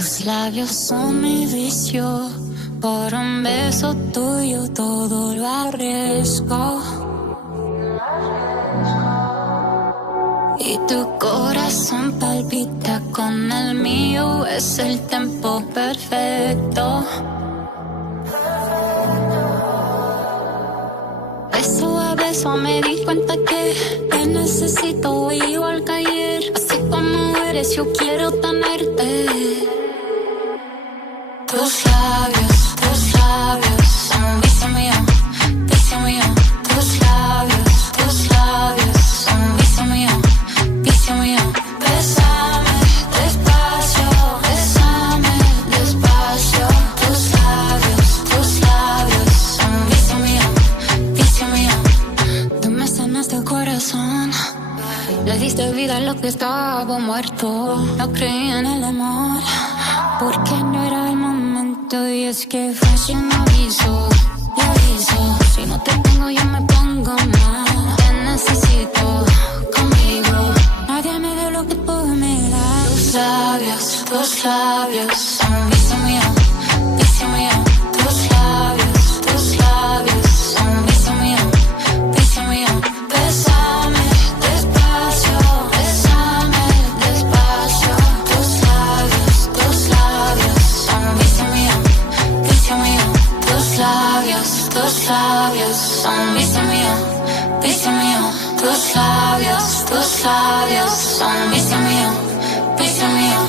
Tus labios son mi vicio, por un beso tuyo todo lo arriesgo. Y tu corazón palpita con el mío, es el tempo perfecto. Beso a beso me di cuenta que te necesito igual que ayer. Así como eres yo quiero tenerte. Tus labios son vicio mío, vicio mío. Tus labios son vicio mío, vicio mío. Bésame despacio, bésame despacio. Tus labios son vicio mío, vicio mío. Tú me sanaste el corazón, le diste vida a lo que estaba muerto. No creí en el amor, porque no era el momento. Y es que fácil me aviso, te aviso. Si no te tengo yo me pongo mal. Te necesito conmigo, nadie me dio lo que tú me das. Tus labios son vicio mío, vicio mío. Tus labios son vicio mío, vicio mío. Bésame despacio, bésame despacio. Tus labios son vicio mío, vicio mío. Tus labios son vicio mío, vicio mío. Tus labios son vicio mío, vicio mío.